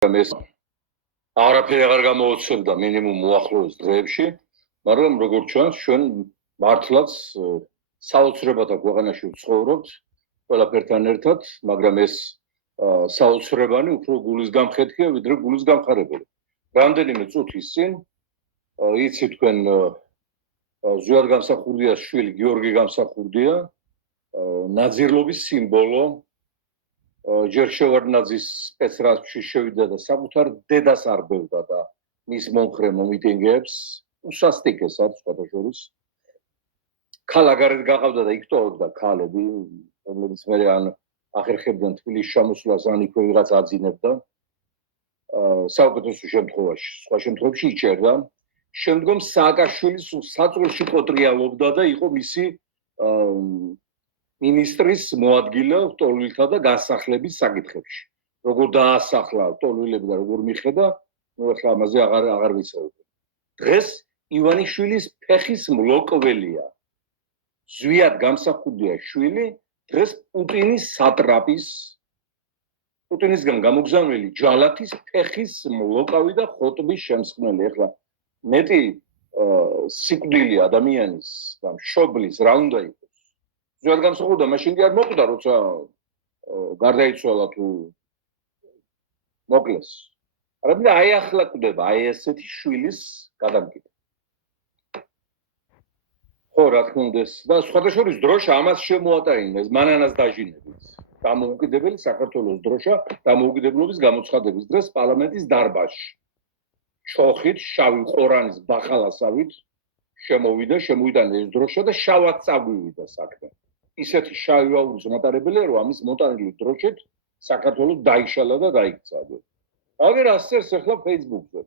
ეს არაფერი აღარ გამოუცემდა მინიმუმ უახლოეს დღეებში, მაგრამ როგორც ჩანს, ჩვენ მართლაც საოცრებათა ქვეყანაში ვცხოვრობთ, ყველაფერთან ერთად, მაგრამ ეს საოცრებანი უფრო გულის გამხეთქია, ვიდრე გულის გამხარებელი. რამდენიმე წუთის წინ იცი თქვენ ზვიად გამსახურდიას შვილი გიორგი გამსახურდია, ნაძირლობის სიმბოლო ჯერ შევარდნაძის სპეცრაზში შევიდა და საკუთარ დედას არბევდა და მის მომხრე მომიტინგეებს უსასტიკეს არის სხვათა შორის. ქალაგარეთ გაყავდა და იკტოვებდა ქალები, რომლებიც მე ან ახერხებდნენ თბილისში ჩამოსვლას, ან იქვე ვიღაც აძინებდა. საუკეთესო შემთხვევაში, სხვა შემთხვევებში იჭერდა. შემდგომ სააკაშვილის საწოლში პოტრიალობდა და იყო მისი მინისტრის მოადგილე ლტოლვილთა და გასახლების საკითხებში. როგორ დაასახლა ლტოლვილები და როგორ მიხედა, ახლა ამაზე აღარ ვიცავდი. დღეს ივანიშვილის ფეხის მლოკველია. ზვიად გამსახურდია შვილი, დღეს პუტინის სატრაპის, პუტინისგან გამოგზავნილი ჯალათის ფეხის მლოკავი და ხოტბის შემსხმელი. ახლა მეტი სიკვდილი ადამიანის და მშობლის რა უნდა იყოს? ზვიად გამსახურდა, მაშინ კი არ მოკვდა, როცა გარდაიცვალა თუ მოკლეს. არამედ აი ახლა კვდება, აი ესეთი შვილის გადამკითხვა. ხო, რა თქმა უნდა, და სხვათა შორის დროშა ამას შემოატანინეს, მანანას დაჟინებით. დამოუკიდებელი საქართველოს დროშა დამოუკიდებლობის გამოცხადების დღეს პარლამენტის დარბაზში. ჩოხით, შავი ყორანის ბახალასავით შემოიტანა ეს დროშა და შავად წაგვივიდა საქმე. ისეთი შავი ვაურის მატარებელია, რომ ამის მოტანილი დროშით საქართველოს დაიშალა და დაიქცა. აგერ ასწერს ახლა Facebook-ზე.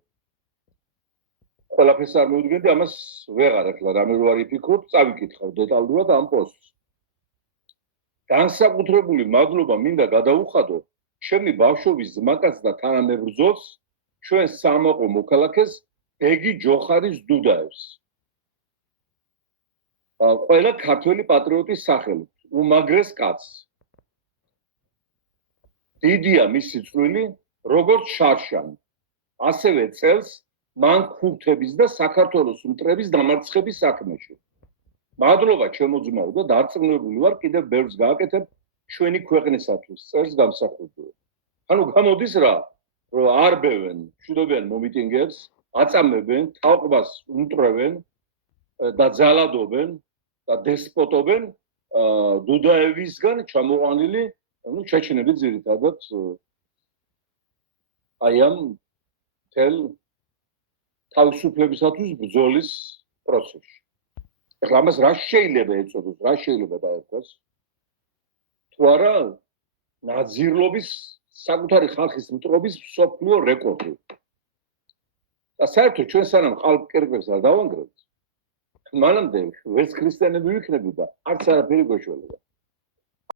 ყველაფერს არ მოვიდგენდი, ამას ვეღარ ახლა რამე რო არ იფიქრობ, წავიკითხავ დეტალურად ამ პოსტს. განსაკუთრებული მადლობა მინდა გადაუხადო ჩემი ბავშვობის ძმაკაც და თანამებრძოლს, ჩვენ სამოყო მოქალაქეს ბეგი ჯოხარის დუდაევს. ყველა ქართველი პატრიოტის სახელით, უმაგრეს კაცს. დიდია მისი წვლილი, როგორც შარშანი. ასევე წელს მან ქურთების და საქართველოს მტრების დამარცხების საქმეში. მადლობა ჩემო ძმაო და დარწმუნებული ვარ, კიდევ ბევრს გააკეთებ ჩვენი ქვეყნისათვის, წერს გამსახურდია. ანუ გამოდის რა, რომ არბევენ, მშვიდობიან მომიტინგეებს, აწამებენ, თაყვანს უმტრევენ და ძალადობენ და დესპოტობენ დუდაევისგან ჩამოყალილი, ანუ ჩეჩნები ძირითადად აი ამ თელ თავისუფლებისათვის ბრძოლის პროცესში. ახლა ამას რა შეიძლება ეწოდოს, რა შეიძლება დაერქვას? თუ არა ნაძირლობის საკუთარი ხალხის მტრობის მსოფლიო რეკორდი. და საერთოდ ჩვენ სანამ ხალხ-კერპებს არ დავანგრევთ, მანამდე ვერც ქრისტიანები ვიქნები და არც არაფერი გვეშველება.